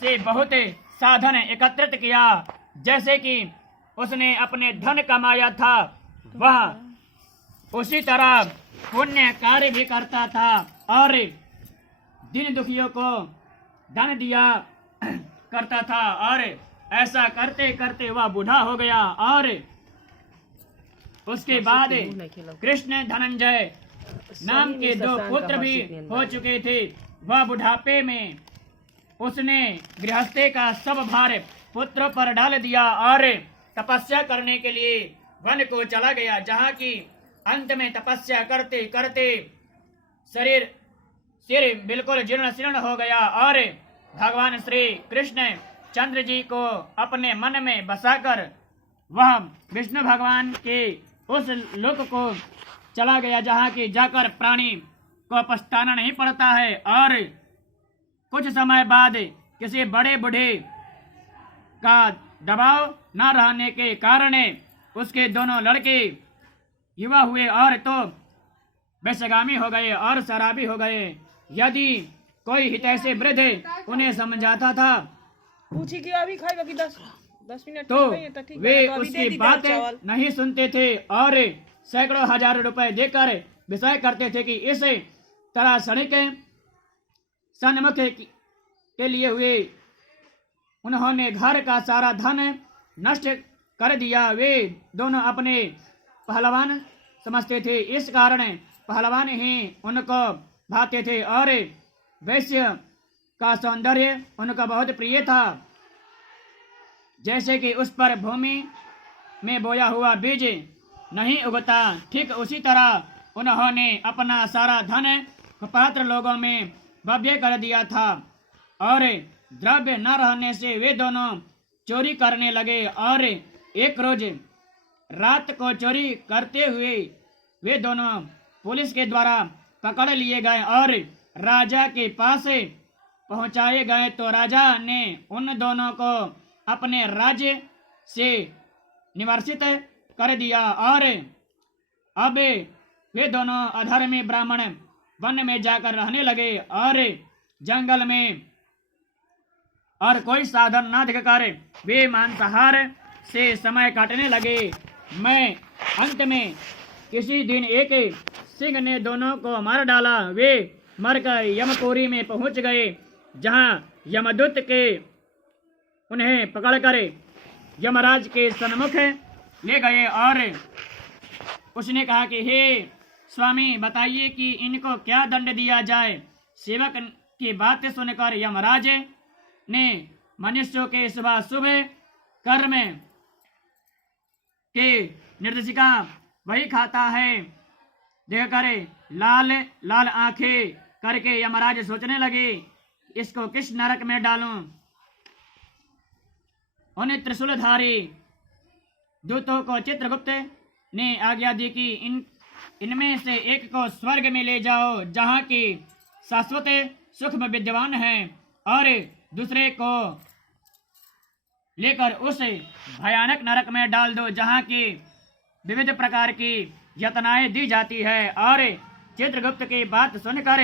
से बहुत साधन एकत्रित किया, जैसे कि उसने अपने धन कमाया था वह उसी तरह पुण्य कार्य भी करता था और दीन दुखियों को दान दिया करता था। और ऐसा करते करते वह बूढ़ा हो गया और उसके बाद कृष्ण धनंजय नाम के 2 पुत्र भी हो चुके थे। वह बुढ़ापे में उसने गृहस्थी का सब भार पुत्र पर डाल दिया और तपस्या करने के लिए वन को चला गया, जहाँ की अंत में तपस्या करते करते सिर बिल्कुल जीर्ण शीर्ण हो गया और भगवान श्री कृष्ण चंद्र जी को अपने मन में बसाकर वह विष्णु भगवान के उस लोक को चला गया, जहाँ की जाकर प्राणी को पछताना नहीं पड़ता है। और कुछ समय बाद किसी बड़े बूढ़े का दबाव न रहने के कारण उसके दोनों लड़के युवा हुए और तो वैश्यगामी हो गए और शराबी हो गए। यदि कोई हितैषी वृद्ध उन्हें समझाता था पूछी कि अभी खाएगा कि 10 मिनट तो वे उसकी बातें नहीं सुनते थे और सैकड़ों हजार रुपए देकर विषय करते थे कि इस तरह क्षणिक सन्मुख के लिए हुए उन्होंने घर का सारा धन नष्ट कर दिया। वे दोनों अपने पहलवान समझते थे, इस कारण पहलवान ही उनको भाते थे और वैश्य का सौंदर्य उनका बहुत प्रिय था। जैसे कि उस पर भूमि में बोया हुआ बीज नहीं उगता, ठीक उसी तरह उन्होंने अपना सारा धन पात्र लोगों में भव्य कर दिया था और द्रव्य न रहने से वे दोनों चोरी करने लगे। और एक रोज रात को चोरी करते हुए वे दोनों पुलिस के द्वारा पकड़ लिए गए और राजा के पास पहुंचाए गए, तो राजा ने उन दोनों को अपने राज्य से निवर्षित कर दिया और अब वे दोनों अधर्मी ब्राह्मण वन में जाकर रहने लगे और जंगल में और कोई साधन न दिखकर वे मांसाहार से समय काटने लगे। मैं अंत में किसी दिन एक सिंह ने दोनों को मार डाला। वे मरकर यमपुरी में पहुंच गए, जहां यमदूत के उन्हें पकड़कर यमराज के सन्मुख ले गए और उसने कहा कि हे स्वामी, बताइए कि इनको क्या दंड दिया जाए। सेवक की बात सुनकर यमराज ने मनुष्यों के शुभ कर्म के निर्देशिका वही खाता है देखकर लाल लाल आंखें करके यमराज सोचने लगे, इसको किस नरक में डालूं। उन्हें त्रिशूलधारी दूतों को चित्रगुप्त ने आज्ञा दी कि इनमें से एक को स्वर्ग में ले जाओ, जहाँ की शाश्वत सुख में विद्यमान है, और दूसरे को लेकर उस भयानक नरक में डाल दो, जहाँ की विविध प्रकार की यातनाएं दी जाती है। और चित्रगुप्त की बात सुनकर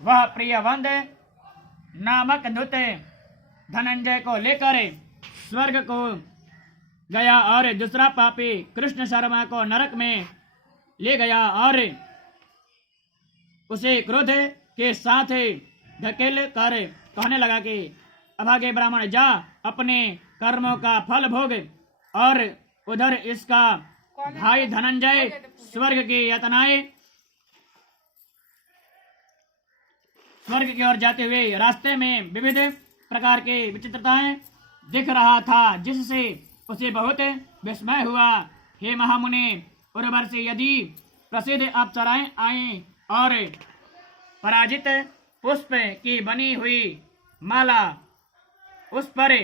वह प्रियवंद नामक दूत धनंजय को लेकर स्वर्ग को गया और दूसरा पापी कृष्ण शर्मा को नरक में ले गया और उसे क्रोध के साथ धकेल कर कहने लगा कि अभागे ब्राह्मण, जा अपने कर्मों का फल भोग। और उधर इसका भाई धनंजय स्वर्ग की यातनाएं स्वर्ग की ओर जाते हुए रास्ते में विविध प्रकार की विचित्रताएं दिख रहा था, जिससे उसे बहुत विस्मय हुआ। हे महामुनि, उर्वशी यदि प्रसिद्ध अप्सराएं आई और पराजित पुष्प की बनी हुई माला उस पर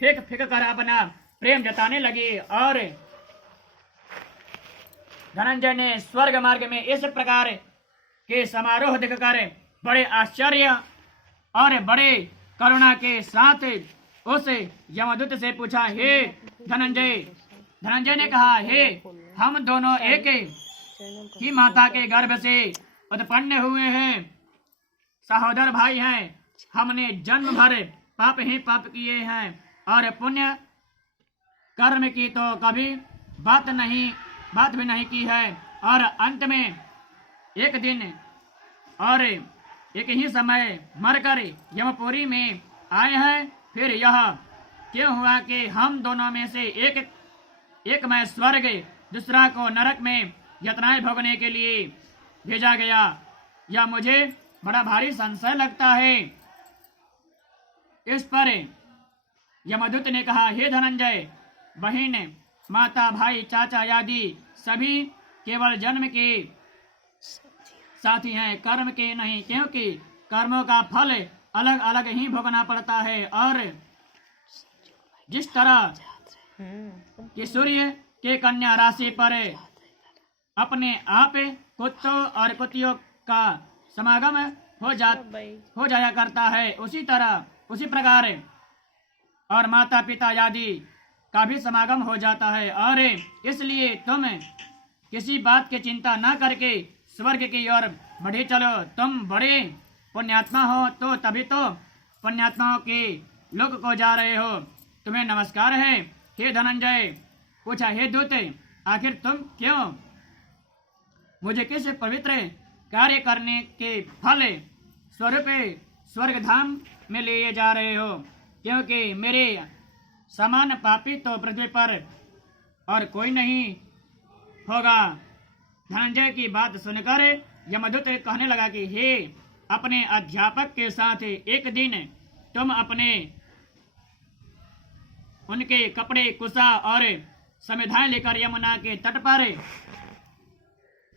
फेंक कर अपना प्रेम जताने लगी। और धनंजय ने स्वर्ग मार्ग में इस प्रकार के समारोह दिखकर बड़े आश्चर्य और बड़े करुणा के साथ उस यमदूत से पूछा, हे धनंजय। धनंजय ने कहा, हे, हम दोनों एक ही माता के गर्भ से उत्पन्न हुए हैं, सहोदर भाई हैं। हमने जन्म भर पाप ही पाप किए हैं और पुण्य कर्म की तो कभी बात भी नहीं की है। और अंत में एक दिन और एक ही समय मरकर यमपुरी में आए हैं। फिर यह क्यों हुआ कि हम दोनों में से एक मैं स्वर्ग, दूसरा को नरक में यातनाएं भोगने के लिए भेजा गया? यह मुझे बड़ा भारी संशय लगता है। इस पर यमदूत ने कहा, हे धनंजय, बहन, माता, भाई, चाचा आदि सभी केवल जन्म के साथी हैं, कर्म के नहीं, क्योंकि कर्मों का फल अलग अलग ही भोगना पड़ता है। और जिस तरह कि सूर्य के कन्या राशि पर अपने आप कुत्तों और कुतियों का समागम हो जाया करता है, उसी प्रकार और माता पिता आदि का भी समागम हो जाता है। और इसलिए तुम किसी बात की चिंता न करके स्वर्ग की ओर बढ़े चलो। तुम बड़े पुण्यात्मा हो, तो तभी तो पुण्यात्माओं के लोक को जा रहे हो। तुम्हें नमस्कार है। हे धनंजय, पूछा, हे दूत, आखिर तुम क्यों मुझे किस पवित्र कार्य करने के फल स्वरूप स्वर्ग धाम में ले जा रहे हो? क्योंकि मेरे समान पापी तो पृथ्वी पर और कोई नहीं होगा। धनंजय की बात सुनकर यमदूत कहने लगा कि हे अपने अध्यापक के साथ एक दिन तुम अपने उनके कपड़े, कुशा और समिधाएं लेकर यमुना के तट पर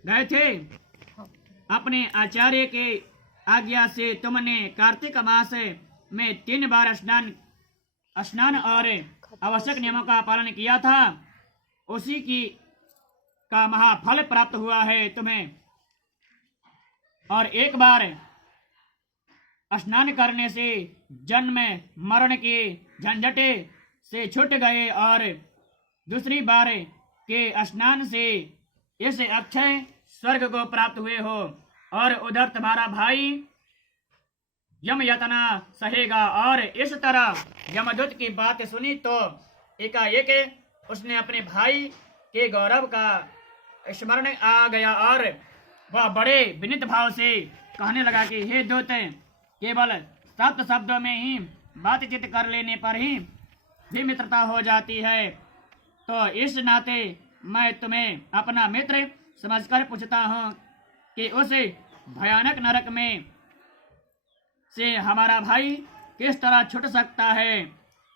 गए थे। अपने आचार्य के आज्ञा से तुमने कार्तिक मास में 3 बार स्नान और आवश्यक नियमों का पालन किया था। उसी का महाफल प्राप्त हुआ है तुम्हें। और एक बार स्नान करने से जन्म मरण के झंझटे से छूट गए और दूसरी बार के स्नान से इस अक्षय स्वर्ग को प्राप्त हुए हो। और उधर तुम्हारा भाई यम यातना सहेगा। और इस तरह यमदूत की बात सुनी तो एकाएक उसने अपने भाई के गौरव का स्मरण आ गया और वह बड़े विनीत भाव से कहने लगा कि हे दूत, केवल 7 शब्दों में ही बातचीत कर लेने पर ही भी मित्रता हो जाती है। तो इस नाते मैं तुम्हें अपना मित्र समझकर पूछता हूँ कि उस भयानक नरक में से हमारा भाई किस तरह छूट सकता है।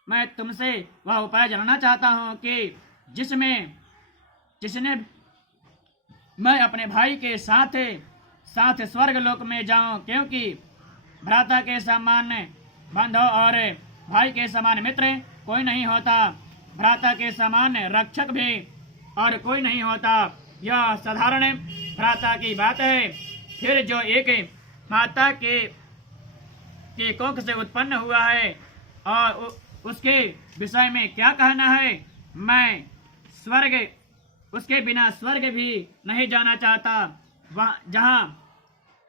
मैं तुमसे वह उपाय जानना चाहता हूँ कि जिसने मैं अपने भाई के साथ स्वर्ग लोक में जाऊं, क्योंकि भ्राता के समान बांधव और भाई के समान मित्र कोई नहीं होता, भ्राता के समान रक्षक भी और कोई नहीं होता। यह साधारण भ्राता की बात है। फिर जो एक माता के कोख से उत्पन्न हुआ है और उसके विषय में क्या कहना है। मैं उसके बिना स्वर्ग भी नहीं जाना चाहता, जहाँ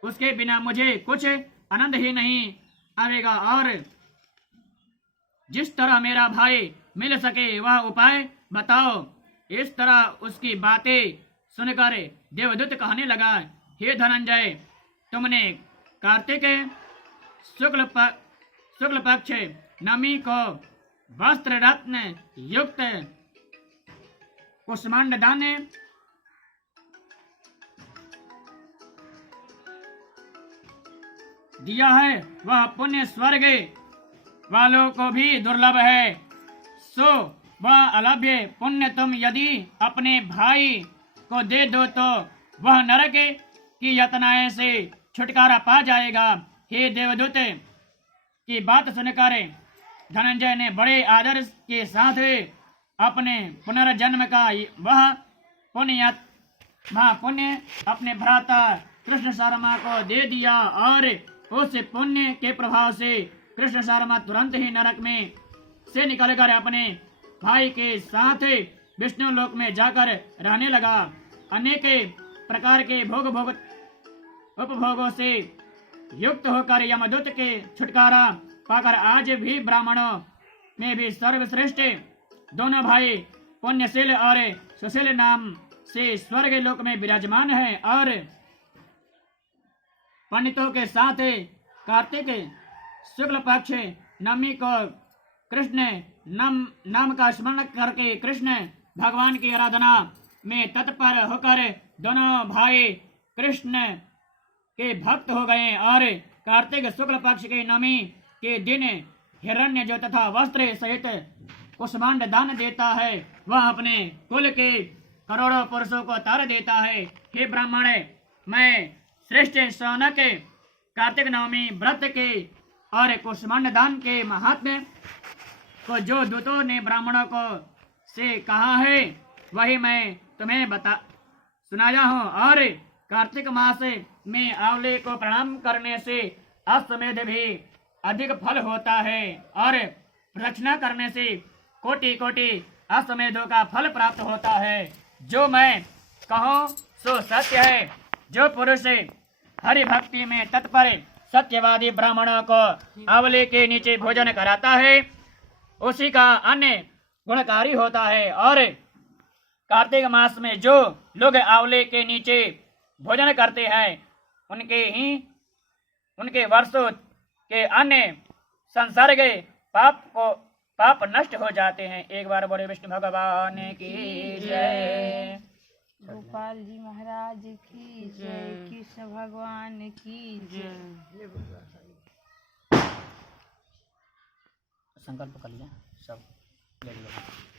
उसके बिना मुझे कुछ आनंद ही नहीं आएगा। और जिस तरह मेरा भाई मिल सके वह उपाय बताओ। इस तरह उसकी बातें सुनकर देवदूत कहने लगा, हे धनंजय, तुमने कार्तिक शुक्ल पक्ष नमी को वस्त्र रत्न युक्त कुष्मांड दान दिया है, वह पुण्य स्वर्ग वालों को भी दुर्लभ है। सो वह अलभ्य पुण्य तुम यदि अपने भाई को दे दो तो वह नरक की यातनाएं से छुटकारा पा जाएगा। हे देवदूत की बात सुनकर धनंजय ने बड़े आदर के साथ अपने पुनर्जन्म का वह पुण्य अपने भ्राता कृष्ण शर्मा को दे दिया। और उस पुण्य के प्रभाव से कृष्ण शर्मा तुरंत ही नरक में से निकलकर अपने भाई के साथ विष्णु लोक में जाकर रहने लगा। अनेक प्रकार के उपभोगों से युक्त होकर यमदूत के छुटकारा पाकर आज भी ब्राह्मणों में भी सर्वश्रेष्ठ दोनों भाई पुण्यशील और सुशील नाम से स्वर्ग लोक में विराजमान है। और पंडितों के साथ कार्तिक शुक्ल पक्ष नवमी को कृष्ण नाम का स्मरण करके कृष्ण भगवान की आराधना में तत्पर होकर दोनों भाई कृष्ण के भक्त हो गए। और कार्तिक शुक्ल पक्ष के नवमी के दिन हिरण्य जो तथा वस्त्र सहित कुष्मांड दान देता है वह अपने कुल के करोड़ों पुरुषों को तार देता है। हे ब्राह्मण, मैं श्रेष्ठ शौनक कार्तिक नवमी व्रत के और कुष्मांड दान के महात्म्य को जो दूतों ने ब्राह्मणों को से कहा है वही मैं तुम्हें सुनाया हूँ। और कार्तिक मास में आंवले को प्रणाम करने से अश्वमेध भी अधिक फल होता है और प्रदक्षिणा करने से कोटि कोटि अश्वमेधों का फल प्राप्त होता है। जो मैं कहूँ सो सत्य है। जो पुरुष हरि भक्ति में तत्पर सत्यवादी ब्राह्मणों को आंवले के नीचे भोजन कराता है उसी का अन्य गुणकारी होता है। और कार्तिक मास में जो लोग आंवले के नीचे भोजन करते हैं उनके वर्षों के अन्य संसर्ग पाप नष्ट हो जाते हैं। एक बार बोले विष्णु भगवान की जय। गोपाल जी महाराज की जय। कृष्ण भगवान की जय। संकल्प कर लिया सब ले लिया।